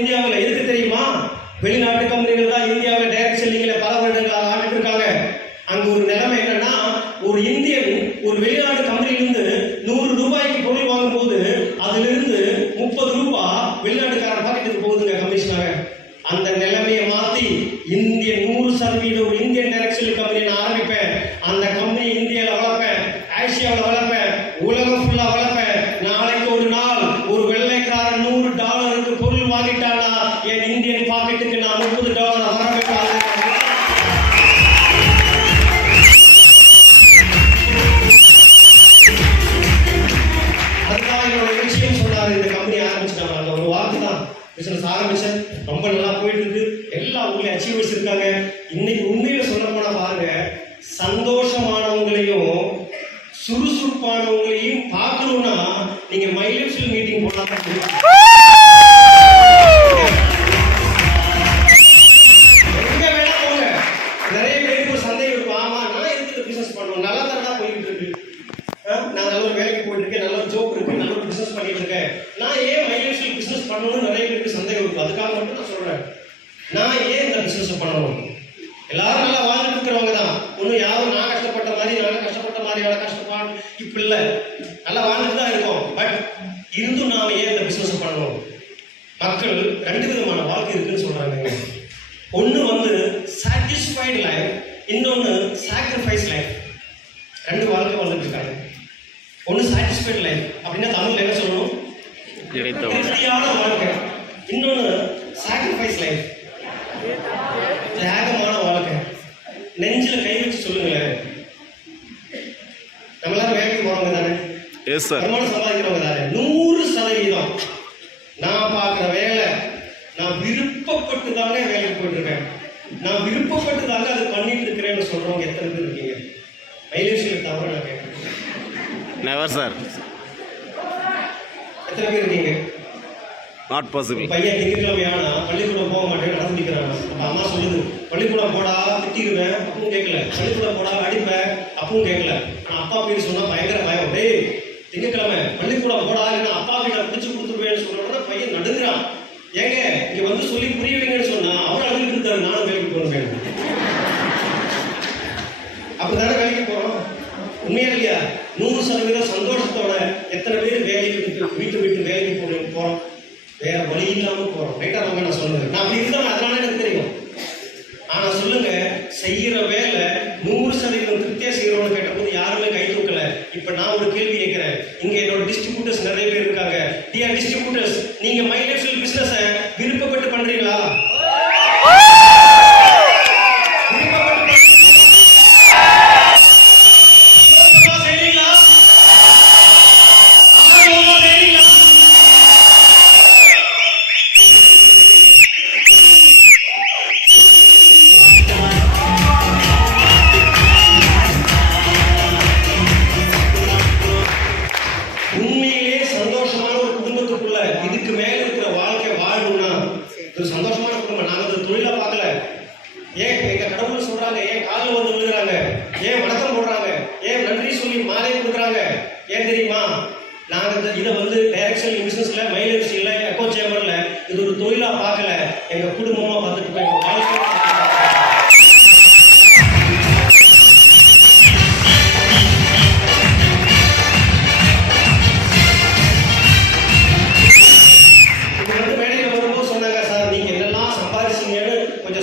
இந்தியாவில் எதுக்கு தெரியுமா? வெளிநாட்டு கம்பெனிகள் தான் இந்தியாவில் டைரக்ட் செல்லிங்ல பல வருடங்களாக ஆடிட்டு இருக்காங்க. அங்க ஒரு நிலைமை என்னன்னா, ஒரு இந்தியன் ஒரு வெளிநாட்டு கம்பெனிலிருந்து 100 ரூபாய்க்கு பொருள் வாங்கும் போது அதிலிருந்து 30 ரூபாய் வெளிநாட்டுக்காரர் பாக்கெட்டுக்கு போகுதுங்க கமிஷனாக. அந்த நிலைமையை மாத்தி இந்திய 100% ஒரு இந்தியன் டைரக்ட் செல்லிங் கம்பெனி நான் ஆரம்பிப்பேன். அந்த கம்பெனி இந்தியாவில் வளர்ப்பேன், ஆசியாவில் வளர்ப்பேன், உலகம் ஃபுல்லா வளர்ப்பேன். நாளைக்கு ஒரு நாள் ஒரு வெள்ளைக்காரன் $100 பொருள் வாங்கிட்டானா என் இந்தியன் பாக்கெட்டுக்கு நான் $30 வர வைப்பாங்க. அதுதான் என்னோட விஷயம் சொன்னாரு. இந்த கம்பெனி ஆரம்பிச்சிட்டாங்க, அந்த ஒரு வார்த்தை தான் பிசினஸ் ஆரம்பிச்சேன். ரொம்ப நல்லா போயிட்டு இருக்கு. எல்லா ஊர்லயும் அச்சீவர்ஸ் இருக்காங்க. இன்னைக்கு உண்மையில சொல்ல போனா பாருங்க, சந்தோஷமானவங்களையும் சுறுசுறுப்பானவங்களையும் பார்க்கணும்னா நீங்க மைலேஜ் மீட்டிங் போனா நிறைய பேருக்கு ஒரு சந்தேகம் இருக்கும். ஆமா, நான் எதுக்கு பிசினஸ் பண்ணுவோம், நல்லா தான் போயிட்டு இருக்கு, நான் நல்ல ஒரு வேலைக்கு போயிட்டு இருக்கேன், நல்ல ஒரு ஜோப் இருக்கு, நல்ல ஒரு பிசினஸ் பண்ணிட்டு இருக்கேன், நான் ஏன் மைலேஜ் பிசினஸ் பண்ணணும்னு நிறைய பேருக்கு சந்தேகம் இருக்கும். அதுக்காக மட்டும் நான் சொல்றேன், நான் ஏன் இந்த பிசினஸ் பண்ணணும். எல்லாரும் நல்லா வாழ்ந்துட்டு இருக்கிறவங்க தான். ஒன்னும் யாரும் நான் கஷ்டப்பட்ட மாதிரி நான் கஷ்டப்பட்ட மாதிரி எவ்வளவு கஷ்டப்பாடு இப்ப இல்ல, நல்லா வாழ்ந்துட்டு தான் இருக்கோம். பட் இருந்தும் நாம ஏன் இந்த பிசினஸ் பண்ணணும்? மக்கள் 2 விதமான வாழ்க்கை இருக்குன்னு சொல்றாங்க. ஒன்னு வந்து சாட்டிஸ்ஃபைடு லைஃப், இன்னொன்னு சாக்ரிஃபைஸ் லைஃப். 2 வாழ்க்கை வாழ்ந்துட்டு இருக்காங்க. ஒன்னு சாட்டிஸ்ஃபைடு லைஃப் அப்படின்னா தமிழ்ல என்ன சொல்லணும்? திருப்தியான வாழ்க்கை. இன்னொன்னு சாக்ரிஃபைஸ் லைஃப், தியாகமான வாழ்க்கை. நெஞ்சில கை வச்சு சொல்லுங்களேன், நம்ம எல்லாரும் வேலைக்கு போறவங்க தானே, வருமானம் சம்பாதிக்கிறவங்க தானே. 100% நான் பார்க்குற வேலை நான் விருப்பப்பட்டு தானே வேலைக்கு போயிட்டு இருக்கேன், நான் விருப்பப்பட்டு தாங்க அது பண்ணிட்டு இருக்கிறேன்னு சொல்றவங்க எத்தனை பேர் இருக்கீங்க? மைலேஜ் தவிர நான் கேட்கிறேன். Never sir. எத்தனை பேர் இருக்கீங்க? Not possible. பையன் திங்கட்கிழமையானா பள்ளிக்கூடம் போக மாட்டேன்னு நடந்துக்கிறாங்க. அம்மா சொல்லுது, பள்ளிக்கூடம் போடா திட்டிடுவேன், அப்பவும் கேட்கல. பள்ளிக்கூடம் போடா அடிப்பேன், அப்பவும் கேட்கல. ஆனால் அப்பா பேர் சொன்னா பயங்கர பயம். டேய் திங்கட்கிழமை பள்ளிக்கூடம் போடா, இல்லைன்னா அப்பா கிட்ட பிடிச்சு கொடுத்துருவேன்னு சொன்னோட பையன் நடுங்கிறான். ஏங்க இங்க வந்து சொல்லி புரிய வைங்கன்னு சொன்னா அவரும் அழுதுட்டு இருக்காரு, நானும் வேலைக்கு போறேன். அப்படிதானே வேலைக்கு போறோம். உண்மையா இல்லையா? 100% சந்தோஷத்தோட எத்தனை பேர் வேலைக்கு வீட்டு வேலைக்கு போறோம், வேற வழி இல்லாம போறோம். ரைட்டா அவங்க நான் சொல்லுங்க, நான் அப்படி இருந்தவங்க, அதனால எனக்கு தெரியும். ஆனா சொல்லுங்க, செய்யற வேலை 100% திருப்தியா செய்யறவங்க கேட்டபோது யாருமே கை தூக்கல. இப்ப நான் ஒரு கேள்வி கேட்கிறேன். இங்க என்னோட டிஸ்ட்ரிபியூட்டர்ஸ் நிறைய பேர் இருக்காங்க. டியர் டிஸ்ட்ரிபியூட்டர்ஸ், நீங்க மைலேஜ் பிசினஸ் விருப்பப்பட்டு பண்றீங்களா? உண்மையிலே சந்தோஷமான ஒரு குடும்பத்துக்குள்ள இதுக்கு மேல இருக்கிற வாழ்க்கை வாழணும்னா ஒரு சந்தோஷமான குடும்பம். நாங்க ஒரு தொழிலா பார்க்கல. ஏன் எங்க கடவுள் சொல்றாங்க, ஏன் காலில் வந்து விழுகிறாங்க, ஏன் வணக்கம் போடுறாங்க, ஏன் நன்றி சொல்லி மாலை கொடுக்குறாங்க? ஏன் தெரியுமா? நாங்க இதை வந்து டைரக்ஷன் பிசினஸ்ல, மைலேஜ் இல்ல, எக்கோ சேம்பர்ல இது ஒரு தொழிலா பார்க்கல, எங்க குடும்பமா பார்த்துட்டு போய் வாழ்க்கை.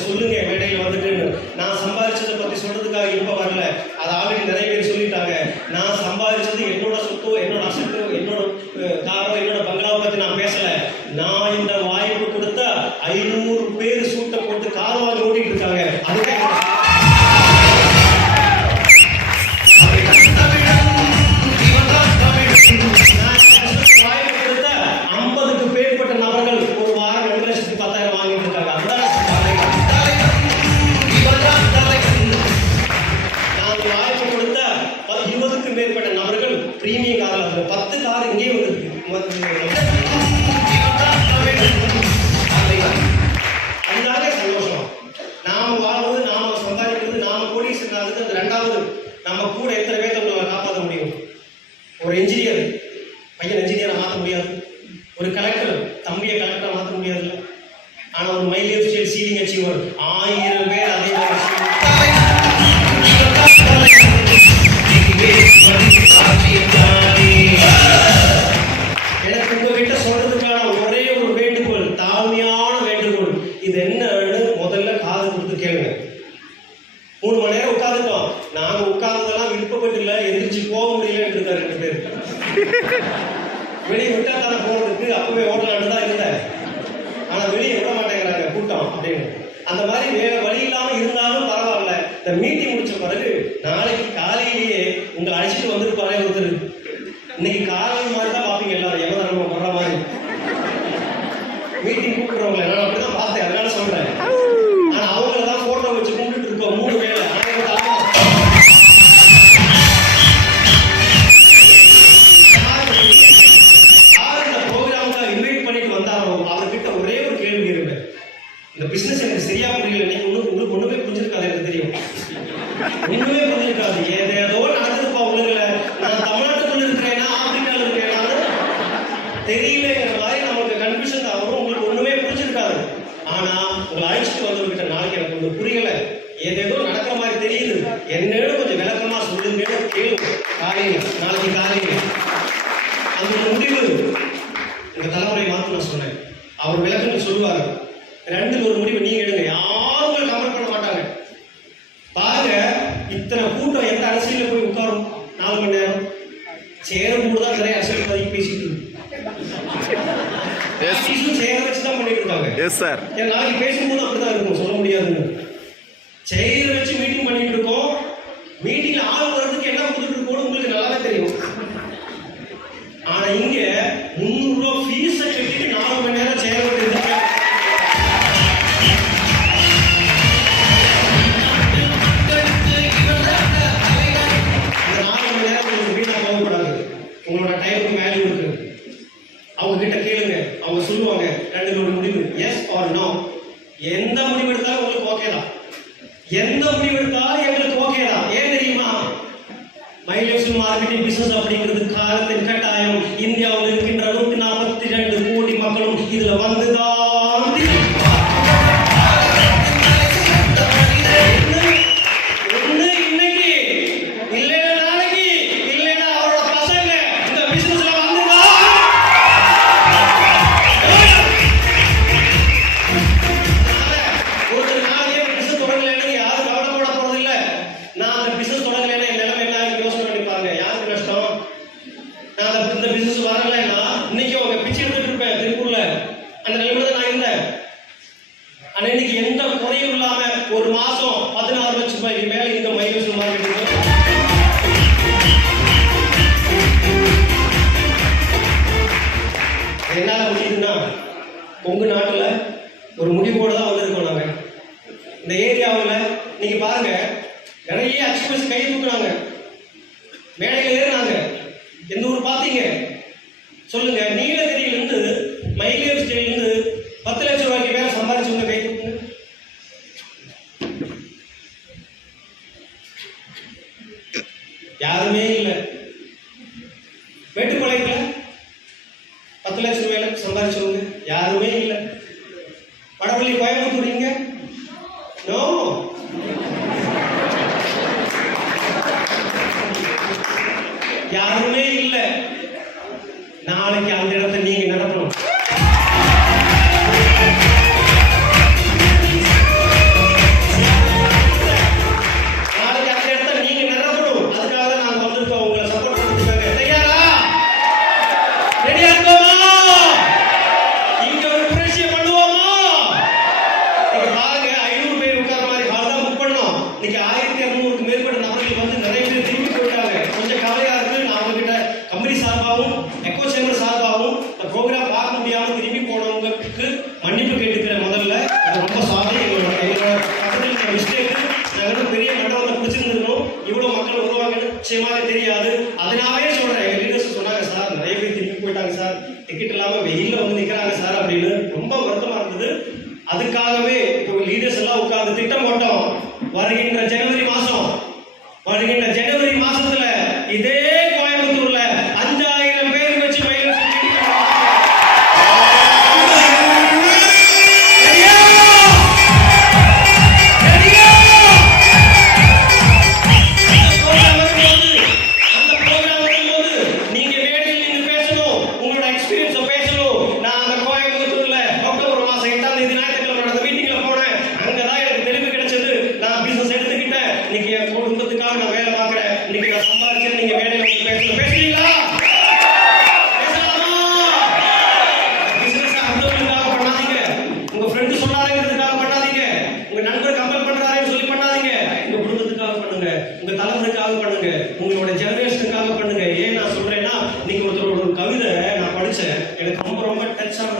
சொல்லுங்க மேடையில் வந்துட்டு. நான் சம்பாதிச்சதை பத்தி சொல்றதுக்காக இப்ப வரல, அது ஆல்ரெடி நிறைய பேர் சொல்லிட்டாங்க. நான் சம்பாதிச்சது என்னோட சொத்தோ, என்னோட அசட்டோ, என்னோட காரோ, என்னோட பங்களாவை பத்தி நான் பேசல. நான் இந்த வாய்ப்பு கொடுத்த 500 பேர் சூட்டை போட்டு கார் வாங்கி ஓட்டிட்டு இருக்காங்க. அதுதான் வாய்ப்பு கொடுத்த 50க்கு பேர்பட்ட நபர்கள் ஒரு வாரம் 2,10,000 வாங்கிட்டு இருக்காங்க. அதுதான் வாய்ப்பு கொடுத்த 20க்கு மேற்பட்ட நபர்கள் பிரீமியம் காரில் 10 கார் இங்கே வந்து அப்படின்னு. அந்த மாதிரி வேற வழி இல்லாம இருந்தாலும் பரவாயில்ல, இந்த மீட்டிங் முடிச்ச பிறகு நாளைக்கு காலையிலேயே உங்களை அழைச்சிட்டு வந்திருப்பாரே ஒருத்தர். இன்னைக்கு காலையில் மாதிரி தான் பார்ப்பீங்க எல்லாரும், எவ்வளோ வர்ற மாதிரி மீட்டிங் கூப்பிடுறவங்களை நான் அப்படிதான் பார்த்தேன், அதனால சொல்றேன். ஆனா அவங்கள தான் போட்டோ வச்சு கும்பிட்டு இருக்கோம் 3 வேளை. அவர்கிட்ட ஒரே ஒரு கேள்வி இருப்பேன், இந்த பிசினஸ் எனக்கு சரியா புரியல. நீங்க உங்களுக்கு ஒண்ணுமே புரிஞ்சிருக்காது, எனக்கு தெரியும். ஒண்ணுமே புரிஞ்சிருக்காது, ஏதோ நடக்குதுப்பா உங்களுக்கு. நான் தமிழ்நாட்டுக்குள்ள இருக்கிறேன்னா ஆப்பிரிக்கால இருக்கிறேன்னா தெரியலங்கிற மாதிரி நமக்கு கன்ஃபியூஷன் தான் வரும். உங்களுக்கு ஒண்ணுமே புரிஞ்சிருக்காது. ஆனா உங்களை அழைச்சிட்டு வந்தவர்கிட்ட நாளைக்கு எனக்கு ஒண்ணு புரியல, ஏதேதோ நடக்கிற மாதிரி தெரியுது, என்னன்னு கொஞ்சம் விளக்கமா சொல்லுங்கன்னு கேளு. காலையில நாளைக்கு காலையில அந்த ஒரு முடிவு இந்த தலைமுறை மாற்ற நான் சொன்னேன். அவர் விளக்கங்கள் சொல்லுவாரு. 2ல் ஒரு முடிவு நீங்க எடுங்க, யாரும் உங்களை கமெண்ட் பண்ண மாட்டாங்க. பாருங்க, இத்தனை கூட்டம் எந்த அரசியல போய் உட்காரும் 4 மணி நேரம் சேரும் போது தான் நிறைய அரசியல் பத்தி பேசிட்டு இருக்கு. சேர வச்சுதான் பண்ணிட்டு இருக்காங்க. Yes sir. நாளைக்கு பேசும்போது அப்படிதான் இருக்கும், சொல்ல முடியாதுன்னு. சேர வச்சு மீட்டிங் பண்ணிட்டு இருக்கோம். மீட்டிங்ல ஆள் வர்றதுக்கு என்ன கொடுத்துட்டு இருக்கோம் உங்களுக்கு நல்லாவே தெரியும். ஆனா இங்க 300 ரூபாய் ஃபீஸ கட்டிட்டு 4 மணி நேரம் சேர வேண்டியது. இந்த 4 மணி நேரம் உங்களுக்கு வீணா போகக்கூடாது. உங்களோட டைமுக்கு வேல்யூ இருக்கு. அவங்க கிட்ட கேளுங்க, அவங்க சொல்லுவாங்க 2ல் ஒரு முடிவு, எஸ் ஆர் நோ. எந்த முடிவு எடுத்தாலும் உங்களுக்கு ஓகே தான், எந்த முடிவு எடுத்தாலும் எங்களுக்கு ஓகே தான். ஏன் தெரியுமா? மைலேஜ் மார்க்கெட்டிங் பிசினஸ் அப்படிங்கிறது காலத்தின் கட்டாயம். இந்தியாவில் இருக்கின்ற 142 கோடி மக்களும் இதுல வந்துதான் இன்னைக்கு இல்லைன்னா நாளைக்கு, இல்லைன்னா அவரோட பசங்க இந்த பிசினஸ்ல வந்துதான். ஒரு நாளைக்கே பிசினஸ் தொடங்கலைன்னு யாரும் கவலைப்பட போறது இல்லை. நான் அந்த பிசினஸ் தொடங்கலைன்னா என் நிலைமை என்ன யோசனை பண்ணி பாருங்க. யாருக்கு நஷ்டம்? நான் இந்த பிசினஸ் வரலைன்னா இன்னைக்கு அவங்க பிச்சை எடுத்துட்டு இருப்பேன் திருப்பூர்ல. அந்த நிலைமையில தான் நான் இருந்தேன். ஆனா இன்னைக்கு எந்த குறையும் இல்லாம ஒரு மாசம் 16 லட்சம் ரூபாய்க்கு மேல இந்த மைலேஜ் மார்க்கெட்டிங் என்னால முடியுதுன்னா உங்க நாட்டுல ஒரு முடிவோட தான் வந்திருக்கோம். நாங்க இந்த ஏரியாவில் நீங்க பாருங்க, நிறைய அச்சீவ்மெண்ட்ஸ் கை தூக்குறாங்க, மேடையில் ஏறினாங்க. எந்த ஊர் பார்த்தீங்க சொல்லுங்க? நீலகிரியிலிருந்து மைலேஜ் ஸ்டேட்லேருந்து 10 லட்சம் ரூபாய்க்கு மேல சம்பாதிச்சவங்க கை தூக்குங்க. யாருமே இல்லை. மேட்டுப்பாளையத்துல 10 லட்சம் ரூபாயில சம்பாதிச்சவங்க யாருமே இல்லை. வடபள்ளி கோயம்புத்தூர் இங்க நோ. யாருமே இல்லை. நாளைக்கு அந்த இடத்தை நீங்க நடத்தணும். நாளைக்கு அந்த இடத்தை நீங்க நடத்தணும். அதுக்காக தான் நாங்க வந்திருக்கோம், உங்களை சப்போர்ட் பண்ணிருக்காங்க. தயாரா? ரெடியா இருக்கோமா? இங்க ஒரு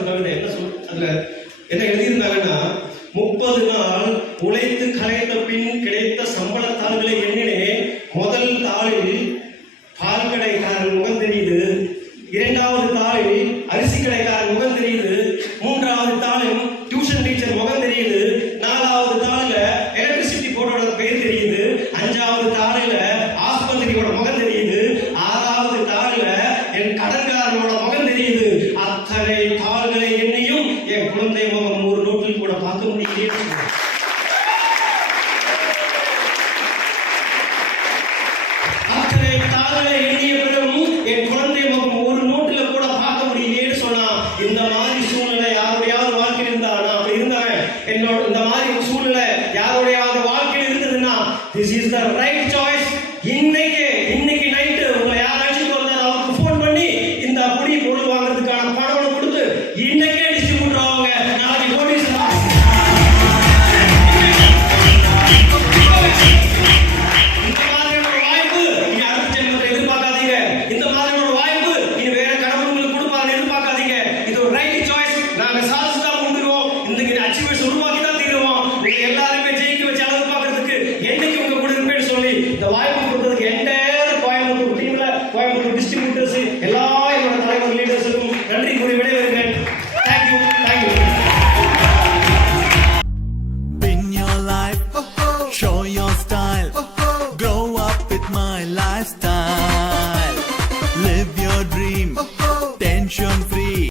கவிதை என்ன அதுல என்ன எழுதியிருந்தாங்கன்னா, 30 நாள் உழைத்து கலைத்த பின் கிடைத்த சம்பளத்தாள்களை எண்ணினேன். முதல் தாளில் பால் கடைக்காரன் முகம் தெரியுது, 2வது தாளில் அரிசி கடைக்காரன் முகம் தெரியுது, 3வது தாளில் டியூஷன் டீச்சர் முகம் தெரியுது, 4வது தாளில் எலக்ட்ரிசிட்டி போர்டோட பேர் தெரியுது, 5வது தாளில் ஆஸ்பத்திரியோட முகம் தெரியுது, 6வது தாளில் என் கடன்காரனோட முகம் தெரியுது. அத்தனை தாள்களை எண்ணியும் என் குழந்தை முகம் ஒரு நோட்டில் கூட பார்க்க முடியலையே. அத்தனை தாள்களை எண்ணிய பிறகும் என் குழந்தை முகம் ஒரு நோட்டில் கூட பார்க்க முடியலையேன்னு சொன்னா, இந்த மாதிரி சூழ்நிலை யாருடையாவது வாழ்க்கையில் இருந்தா, நான் அப்படி இருந்தவன், என்னோட இந்த மாதிரி சூழ்நிலை யாருடையாவது வாழ்க்கையில் இருந்ததுன்னா, this is the right